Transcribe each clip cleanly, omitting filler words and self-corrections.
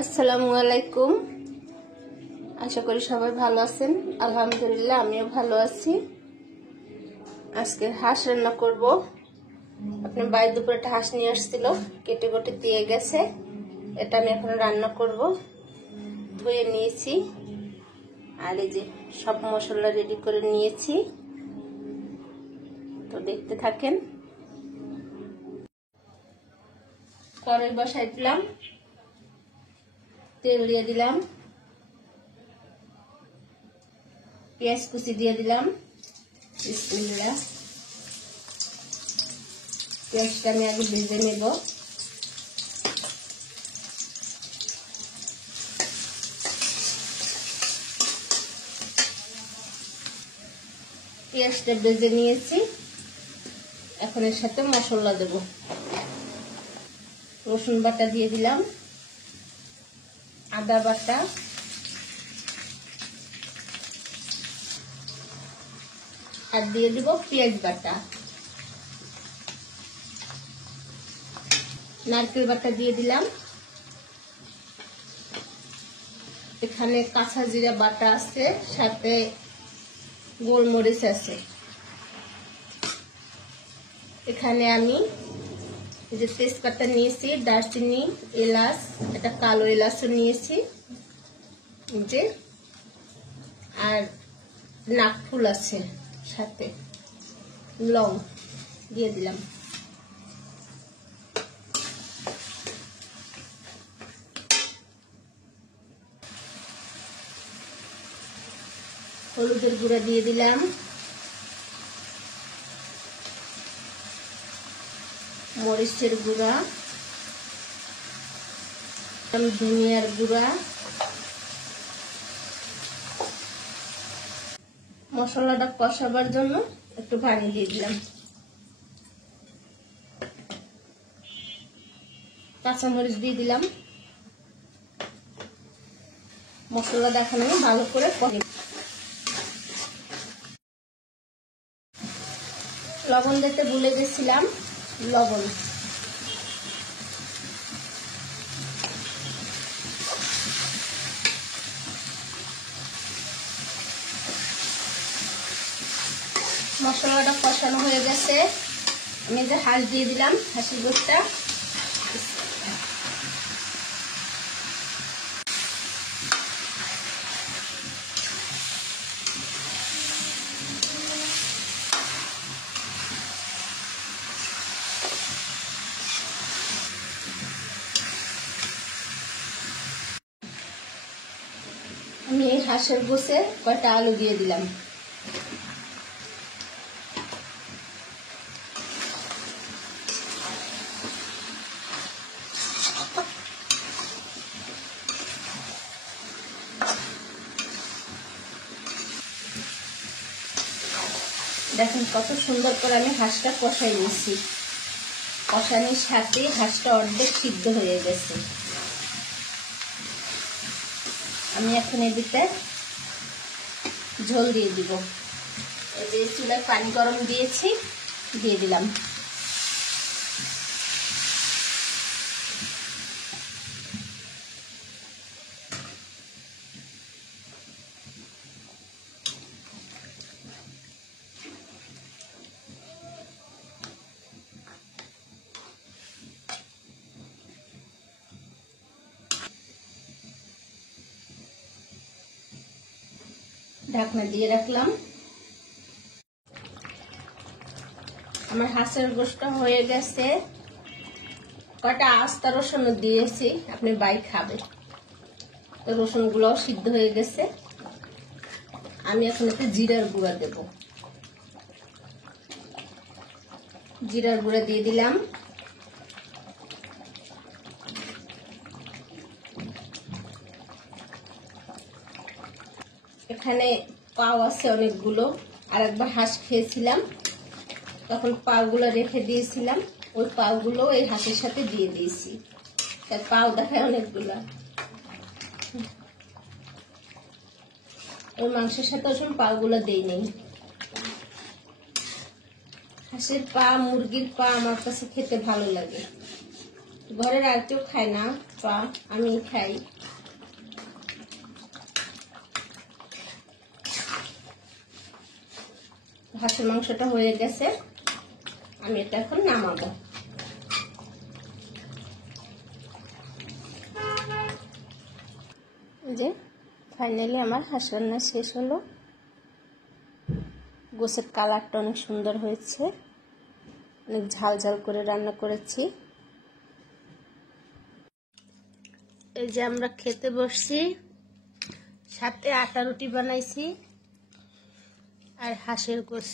আসসালামু আলাইকুম। আশা করি সবাই ভালো আছেন। আলহামদুলিল্লাহ আমিও ভালো আছি। আজকে হাঁস রান্না করব। আপনার বাড়ির দুপুরে একটা হাঁস নিয়ে আসছিল, কেটে কেটে দিয়ে গেছে। এটা আমি এখন রান্না করব। ধুয়ে নিয়েছি আর এই যে সব মশলা রেডি করে নিয়েছি, তো দেখতে থাকেন। কড়াই বসাই দিলাম, তেল দিয়ে দিলাম, পেঁয়াজ কুচি দিয়ে দিলাম। বিসমিল্লাহ। পেঁয়াজটা আমি আগে ভেজে নেব। পেঁয়াজটা ভেজে নিয়েছি, এখন এর সাথে মশলা দেব। রসুন বাটা দিয়ে দিলাম, আদা বাটা, আর দিয়ে দিব পেঁয়াজ বাটা, নারকেল বাটা দিয়ে দিলাম। এখানে কাঁচা জিরা বাটা আছে, সাথে গোলমরিচ আছে। এখানে আমি যে তেজপাতা নিয়েছি, দারচিনি, এলাচ, একটা কালো এলাচও নিয়েছি যে, আর নাকফুল আছে, সাথে লং দিয়ে দিলাম। হলুদের গুঁড়া দিয়ে দিলাম, মরিচের গুঁড়া, ধনিয়ার গুঁড়া, মশলাটা কষাবার জন্য একটু পানি দিয়ে দিলাম। কাঁচামরিচ দিয়ে দিলাম। মশলাটা এখন আমি ভালো করে কষি। লবণ দিতে ভুলে গেছিলাম, লবণ। মশলাটা কষানো হয়ে গেছে, আমি যে হাঁস দিয়ে দিলাম, হাঁসের গোশতটা। আমি এই হাঁসের গোশে কয়টা আলু দিয়ে দিলাম। দেখেন কত সুন্দর করে আমি হাঁসটা কষাই নিয়েছি। কষানির সাথে হাঁসটা অর্ধেক সিদ্ধ হয়ে গেছে। আমি এখন এদিকে ঝোল দিয়ে দিব। এই যে চুলায় পানি গরম দিয়েছি, দিয়ে দিলাম। ঢাকনা দিয়ে রাখলাম। আমার হাঁসের গোশত হয়ে গেছে। কয়টা আস্তা রসুন দিয়েছি, আপনি বাই খাবে, তো রসুন গুলোও সিদ্ধ হয়ে গেছে। আমি এখন একটু জিরার গুঁড়া দেব। জিরার গুঁড়া দিয়ে দিলাম। এখানে পাও আছে অনেকগুলো, আর একবার হাঁস খেয়েছিলাম, তখন পাওগুলো রেখে দিয়েছিলাম, ওই পাওগুলো এই হাঁসের সাথে দিয়ে দিয়েছি, তার পাও দেখায় অনেকগুলা। ওই মাংসের সাথে ওই পাওগুলো দেই নেই। হাঁসের পা, মুরগির পা আমার কাছে খেতে ভালো লাগে। ঘরের আর কেউ খায় না পা, আমি খাই। হাঁসের মাংসটা হয়ে গেছে, আমি এটা এখন নামাবো। যে ফাইনালি আমার হাঁস রান্না শেষ হলো। গোসের কালারটা অনেক সুন্দর হয়েছে, অনেক ঝাল ঝাল করে রান্না করেছি। এই যে আমরা খেতে বসছি, সাথে আটা রুটি বানাইছি আর হাঁসের গোস।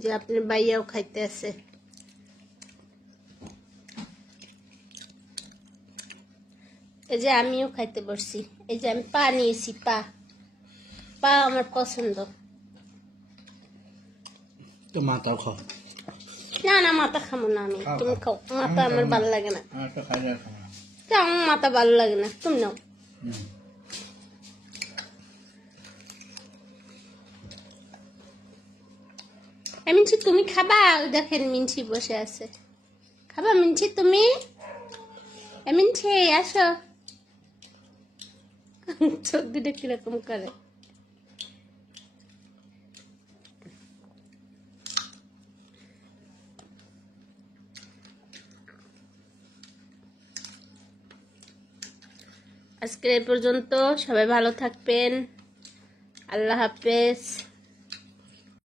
যে আপনার বাইয়াও খাইতে আছে। এই যে আমিও খাইতে বসছি। এই যে আমি পা নিয়েছি, পা পা আমার পছন্দ। তো মাথা খাও। না না, মাথা খাবো না আমি, তুমি খাও। মাথা আমার ভালো লাগে না, আমার মাথা ভালো লাগে না, তুমি নাও। মিনছি তুমি খাবা? দেখেন মিনছি বসে আছে, খাবা মিনছি তুমি? মিনছি আসো। চোখ দুটো কিরকম করে। আজকে এই পর্যন্ত, সবাই ভালো থাকবেন। আল্লাহ হাফেজ।